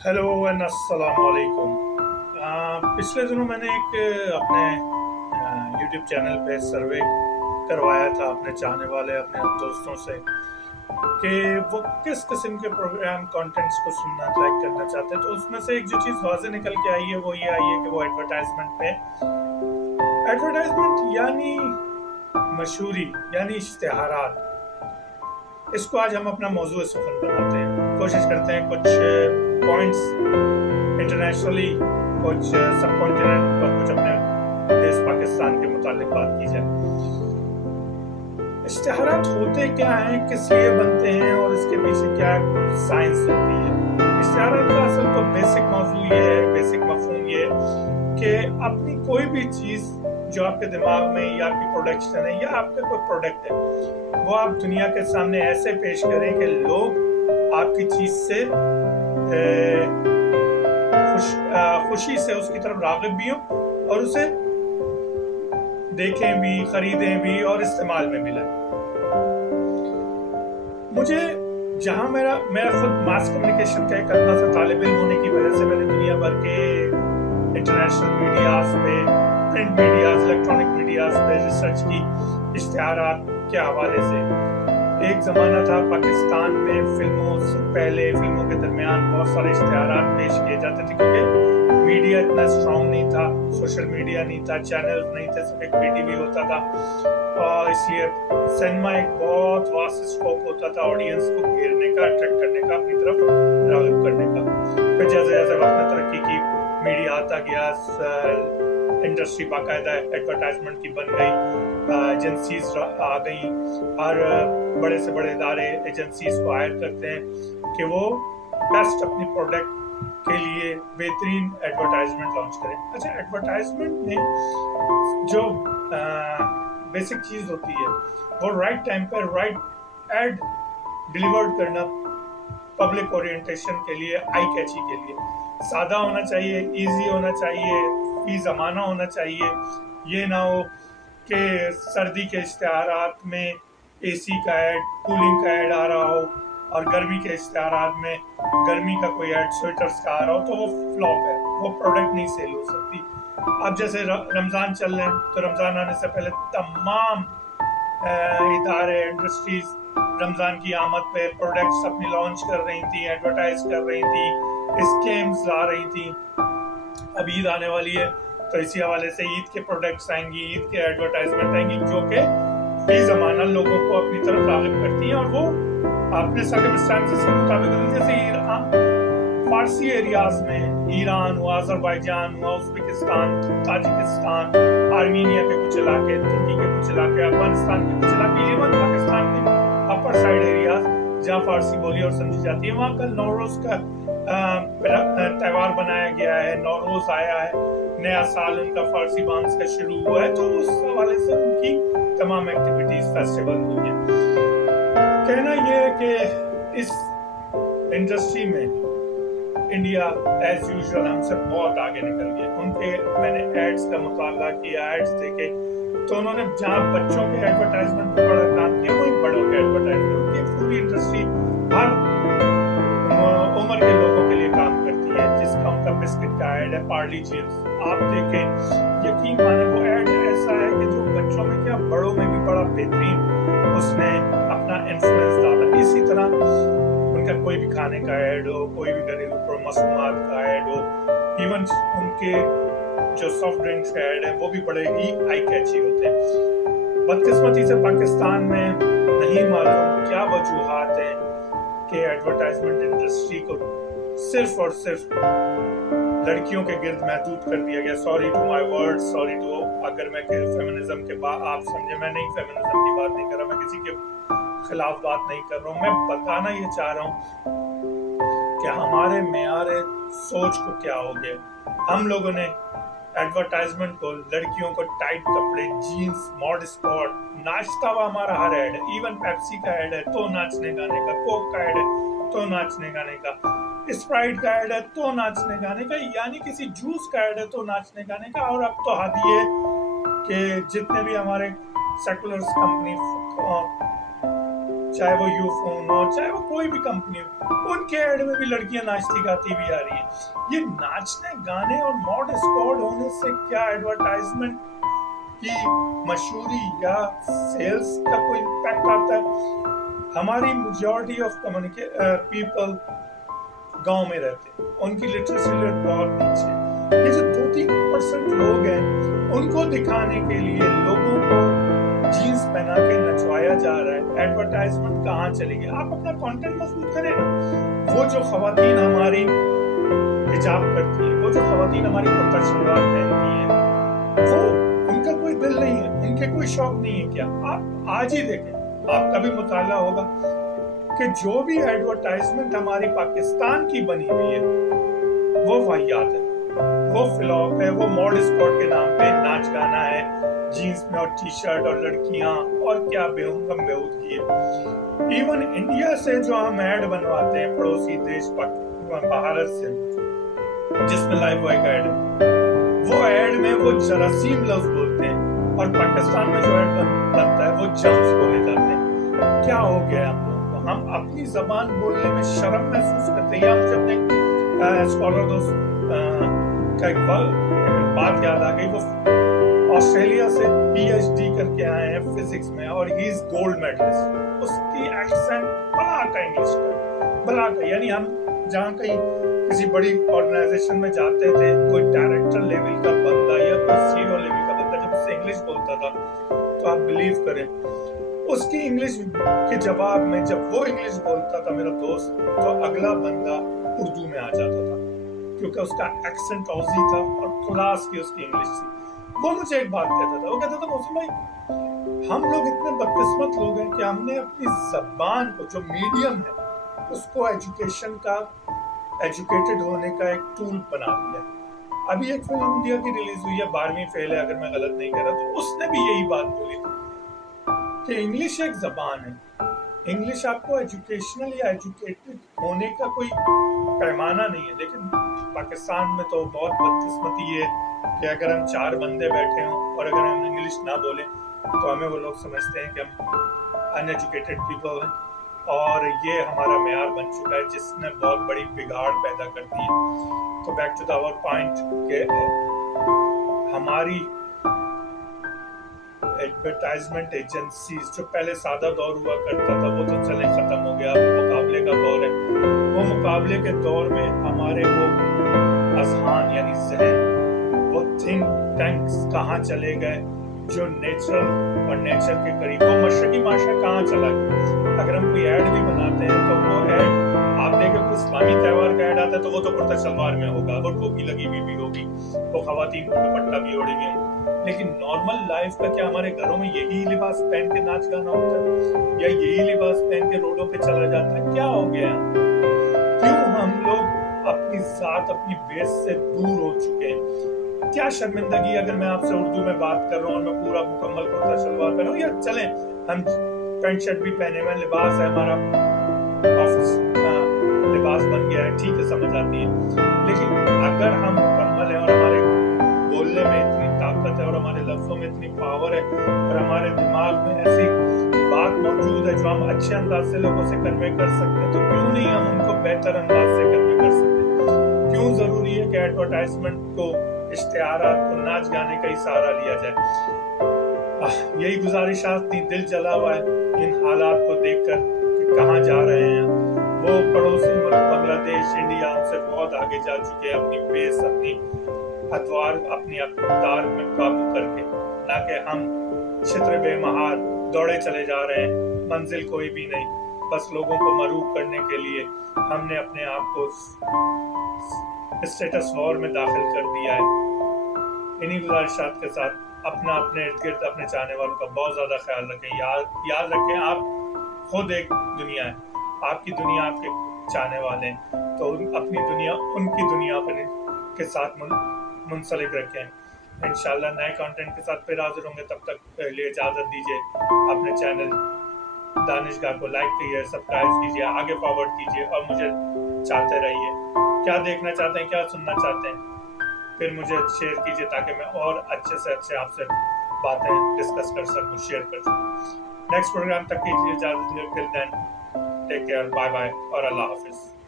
Hello and अस्सलाम वालेकुम। पिछले दिनों मैंने एक अपने यूट्यूब चैनल पे सर्वे करवाया था अपने चाहने वाले अपने दोस्तों से कि वो किस किस्म के प्रोग्राम कंटेंट्स को सुनना लाइक करना चाहते हैं। तो उसमें से एक जो चीज़ वाज़े निकल के आई है वो ये आई है कि वो एडवर्टाइजमेंट पे एडवर्टाइजमेंट यानी मशहूरी यानी इश्तिहारात। इसको आज हम अपना मौजूद सुखन बनाते हैं, कोशिश करते हैं कुछ पॉइंट्स इंटरनेशनली, कुछ सब कॉन्टिनेंट और कुछ अपने देश पाकिस्तान के मुतालिक बात की जाए। इश्तिहारात होते क्या हैं, किस लिए बनते हैं और इसके पीछे क्या साइंस होती है। इश्तिहारात का असल तो बेसिक मौजू ये है, बेसिक मफहूम ये कि अपनी कोई भी चीज़ जो आपके दिमाग में या आपकी प्रोडक्शन है या आपका कोई प्रोडक्ट है वो आप दुनिया के सामने ऐसे पेश करें कि लोग आपकी चीज़ से खुशी से उसकी तरफ राग़िब भी हों और उसे देखें भी, खरीदें भी और इस्तेमाल में भी लाएं। मुझे जहाँ मेरा मेरा खुद मास कम्युनिकेशन का एक अपना सा तालिब इल्म होने की वजह से मैंने दुनिया भर के इंटरनेशनल मीडियाज पे, प्रिंट मीडियाज, इलेक्ट्रॉनिक मीडियाज पे रिसर्च की इश्तिहारात के हवाले से। एक ज़माना था पाकिस्तान में फिल्मों से पहले, फिल्मों के दरमियान बहुत सारे इश्तिहारात पेश किए जाते थे क्योंकि मीडिया इतना स्ट्रॉन्ग नहीं था, सोशल मीडिया नहीं था, चैनल नहीं थे, सिर्फ एक पीटीवी होता था और इसलिए सिनेमा एक बहुत वास्ट स्कोप होता था ऑडियंस को घेरने का, अट्रैक्ट करने का, अपनी तरफ राग़िब करने का। फिर जैसे जैसे वक्त ने तरक्की की, मीडिया आता गया, इंडस्ट्री बाकायदा एडवर्टाइजमेंट की बन गई, एजेंसीज आ गई, और बड़े से बड़े इदारे एजेंसीज को हायर करते हैं कि वो बेस्ट अपनी प्रोडक्ट के लिए बेहतरीन एडवर्टाइजमेंट लॉन्च करें। अच्छा, एडवर्टाइजमेंट में जो बेसिक चीज़ होती है वो राइट टाइम पर राइट एड डिलीवर्ड करना, पब्लिक ओरिएंटेशन के लिए, आई कैची के लिए सादा होना चाहिए, इजी होना चाहिए, फी ज़माना होना चाहिए। ये ना हो कि सर्दी के इश्तिहारात में एसी का ऐड, कूलिंग का ऐड आ रहा हो और गर्मी के इश्तिहारात में गर्मी का कोई ऐड, स्वेटर्स का आ रहा हो, तो वो फ्लॉप है, वो प्रोडक्ट नहीं सेल हो सकती। अब जैसे रमज़ान चल रहे हैं तो रमज़ान आने से पहले तमाम इदारे, इंडस्ट्रीज रमज़ान की आमद पे प्रोडक्ट्स अपनी लॉन्च कर रही थी, एडवर्टाइज कर रही थी, स्कीम्स ला रही थी। अब ईद आने वाली है तो इसी हवाले से ईद के प्रोडक्ट्स आएंगी, ईद के एडवर्टाइजमेंट आएंगी जो कि फी ज़माना लोगों को अपनी तरफ राग़िब करती हैं और वो अपने सर्कमस्टेंसेस के मुताबिक, जैसे फारसी एरियाज में ईरान हुआ, अज़रबैजान हुआ, उज़्बेकिस्तान, ताजिकिस्तान, आर्मीनिया के कुछ इलाके, तुर्की के कुछ इलाके, अफगानिस्तान के कुछ इलाके, इवन पाकिस्तान के अपर साइड एरियाज जहाँ फारसी बोली और समझी जाती है, वहाँ कल नौरोज़ का त्यौहार बनाया गया है, नौरोज़ आया है, नया साल उनका फारसी बांस का शुरू हुआ है, तो उस हवाले से उनकी तमाम एक्टिविटीज़ फेस्टिवल हुई हैं। कहना यह है कि इस इंडस्ट्री में इंडिया एज यूजुअल हमसे बहुत आगे निकल गया। उनके मैंने एड्स का मुताला किया, एड्स देखे तो उन्होंने जहाँ बच्चों के एडवर्टाइजमेंट पे बड़ा काम किया, वहीं बड़ों के एडवर्टाइजमेंट, उनकी पूरी इंडस्ट्री हर उम्र के लोगों के लिए काम करती है। जिसका उनका बिस्किट का ऐड है, पार्ली चिप्स, आप देखें, यकीन माने वो ऐड ऐसा है कि जो बच्चों में क्या बड़ों में भी बड़ा बेहतरीन उसने अपना इन्फ्लुएंस डाला। इसी तरह उनका कोई भी खाने का ऐड हो, कोई भी घरेलू मसनूआत का ऐड हो, इवन उनके जो सॉफ्ट ड्रिंक्स का ऐड है वो भी बड़े ही आई कैची होते हैं। बदकिस्मती से पाकिस्तान में नहीं मालूम क्या वजूहात हैं कि एडवर्टाइजमेंट इंडस्ट्री को सिर्फ और सिर्फ लड़कियों के गिर्द महदूद कर दिया गया। Sorry to my word, sorry to अगर मैं फेमिनिज्म के बाद आप समझे, मैं नहीं फेमिनिज्म की बात नहीं कर रहा, मैं किसी के खिलाफ बात नहीं कर रहा हूँ, मैं बताना ये चाह रहा हूँ कि हमारे मेयार सोच को क्या हो गया। हम लोगों ने एडवर्टाइजमेंट को, लड़कियों को टाइट कपड़े, जीन्स, मॉड स्कॉट, नाचता हुआ हमारा हर ऐड है, इवन पेप्सी का ऐड है तो नाचने गाने का, कोक का ऐड है तो नाचने गाने का, स्प्राइट का ऐड है तो नाचने गाने का, यानी किसी जूस का ऐड है तो नाचने गाने का। और अब तो हद ये कि जितने भी हमारे सेकुलर कंपनी चाहे वो यूफोन हो, चाहे वो कोई भी कंपनी हो, उनके ऐड में भी लड़कियां नाचती गाती भी आ रही हैं। ये नाचने गाने और मॉड स्क्वाड होने से क्या एडवर्टाइजमेंट की मशहूरी या सेल्स का कोई इम्पैक्ट आता है? हमारी मेजॉरिटी ऑफ पीपल गांव में रहते हैं, उनकी लिटरेसी रेट बहुत नीचे है। ये जो 2-3% लोग हैं, उनको दिखाने के लिए लोगों को जीन्स पहना के नचवाया जा रहा है। एडवर्टाइजमेंट कहाँ चलेगी? आप अपना कंटेंट मजबूत करें ना। वो जो खवातीन हमारी हिजाब करती है, वो जो खवातीन हमारी कुर्ता शलवार पहनती है, वो उनका कोई दिल नहीं है, उनके कोई शौक नहीं है क्या? आप आज ही देखें, आपका भी मुताला होगा कि जो भी एडवर्टाइजमेंट हमारी पाकिस्तान की बनी हुई है वो वाहियात है, वो फ्लॉप है, वो मॉड स्क्वाड के नाम पे नाच गाना है, जीन्स में और टी शर्ट और लड़कियां और क्या बेहुकम बेहूदगी है। इवन इंडिया से जो हम ऐड बनवाते हैं पड़ोसी देश भारत से, जिसमें लाइव बॉय का ऐड है, वो ऐड में वो जरासीम लफ्ज बोलते हैं और पाकिस्तान में जो ऐड बनता है वो जम्स बोले जाते हैं। क्या हो गया हम लोग को? हम अपनी जबान बोलने में शर्म महसूस करते हैं। या मुझे अपने स्कॉलर दोस्त का एक बात याद आ गई। वो ऑस्ट्रेलिया से PhD करके आए हैं फिजिक्स में और ही इज गोल्ड मेडलिस्ट। उसकी एक्सेंट बला का इंग्लिश का, बला का, यानी हम जहाँ कहीं किसी बड़ी ऑर्गेनाइजेशन में जाते थे, कोई डायरेक्टर लेवल का बंदा या कोई CEO लेवल का बंदा जब उससे इंग्लिश बोलता था तो आप बिलीव करें, उसकी इंग्लिश के जवाब में जब वो इंग्लिश बोलता था मेरा दोस्त, तो अगला बंदा उर्दू में आ जाता था, क्योंकि उसका एक्सेंट ऑजी था और क्लास की उसकी इंग्लिश थी। वो मुझे एक बात कहता था, वो कहता था मौसम भाई, हम लोग इतने बदकिस्मत लोग हैं कि हमने अपनी जबान को, जो मीडियम है, उसको एजुकेशन का, एजुकेटेड होने का एक टूल बना दिया। अभी एक फिल्म इंडिया की रिलीज हुई है, 12वीं फेल है अगर मैं गलत नहीं कह रहा, तो उसने भी यही बात बोली थी कि इंग्लिश एक जबान है, इंग्लिश आपको एजुकेशनल या एजुकेटेड होने का कोई पैमाना नहीं है। लेकिन पाकिस्तान में तो बहुत बदकिस्मती है कि अगर हम 4 बंदे बैठे हों और अगर हम इंग्लिश ना बोलें तो हमें वो लोग समझते हैं कि हम अनएजुकेटेड पीपल हैं, और ये हमारा मेयार बन चुका है जिसने बहुत बड़ी बिगाड़ पैदा कर दी है। तो बैक टू आवर पॉइंट कि हमारी एडवर्टाइजमेंट एजेंसीज, जो पहले सादा दौर हुआ करता था वो तो चले खत्म हो गया, मुकाबले का दौर है। वो मुकाबले के दौर में हमारे वो अज़हान यानी ज़हन, वो थिंक टैंक्स कहाँ चले गए, जो नेचुरल और नेचर के करीब, वो मशरकी माशरा कहाँ चला गया। अगर हम कोई ऐड भी बनाते हैं तो वो ऐड आप देखें, कोई इस्लामी त्यौहार का ऐड आता है तो वो तो कुर्ता शलवार में होगा, वो टोपी लगी हुई भी होगी, वो खवातीन को दुपट्टा भी ओढ़े हुए होंगे। लेकिन नॉर्मल लाइफ का क्या हमारे घरों में यही लिबास पहन के नाच गाना होता है, या यही लिबास पहन के रोडों पे चला जाता है? क्या हो गया? क्यों हम लोग अपनी जात, अपनी बेस से दूर हो चुके हैं? क्या शर्मिंदगी अगर मैं आपसे उर्दू में बात कर रहा हूँ और मैं पूरा मुकम्मल कुर्ता शलवार पहना हूँ, या चलें हम पैंट शर्ट भी पहने हुए, लिबास है हमारा, ऑफिस लिबास बन गया है, ठीक है, समझ आती है। लेकिन अगर हम मुकम्मल है और हमारे बोलने में इतनी ताकत है और हमारे लफ्जों में इतनी पावर है और हमारे दिमाग में ऐसी बात मौजूद है जो हम अच्छे अंदाज से लोगों से कन्वे कर सकते हैं, तो क्यों नहीं हम उनको बेहतर अंदाज से कन्वे कर सकते हैं? क्यों जरूरी है कि एडवर्टाइजमेंट को, इश्तिहारात को नाच गाने का ही सहारा लिया जाए? यही गुजारिशात थी, दिल जला हुआ है इन हालात को देखकर कि कहाँ जा रहे हैं। वो पड़ोसी मुल्क बांग्लादेश, इंडिया हमसे बहुत आगे जा चुके हैं अपनी बेस, अपनी अतवार, अपनी अक़दार में काबू करके, ना कि हम छित्र बेमहार दौड़े चले जा रहे हैं, मंजिल कोई भी नहीं, बस लोगों को मरूब करने के लिए हमने अपने आप को स्टेटस वॉर में दाखिल कर दिया है। इन्हीं गुजारिशात के साथ अपना, अपने इर्द गिर्द, अपने चाहने वालों का बहुत ज़्यादा ख्याल रखें। याद रखें, आप खुद एक दुनिया है, आपकी दुनिया आपके चाहने वाले हैं, तो अपनी दुनिया उनकी दुनिया के साथ मुंसलिक रखें। इंशाल्लाह नए कंटेंट के साथ फिर हाजिर होंगे, तब तक के लिए इजाज़त दीजिए। अपने चैनल दानिशगाह को लाइक कीजिए, सब्सक्राइब कीजिए, आगे फॉरवर्ड कीजिए और मुझे चाहते रहिए। क्या देखना चाहते हैं, क्या सुनना चाहते हैं, फिर मुझे शेयर कीजिए ताकि मैं और अच्छे से अच्छे आपसे बातें डिस्कस कर सकूँ, शेयर कर सकूँ। نیکسٹ پروگرام تک کے لیے اجازت دیں. ٹل دین ٹیک کیئر، بائے بائے اور اللہ حافظ.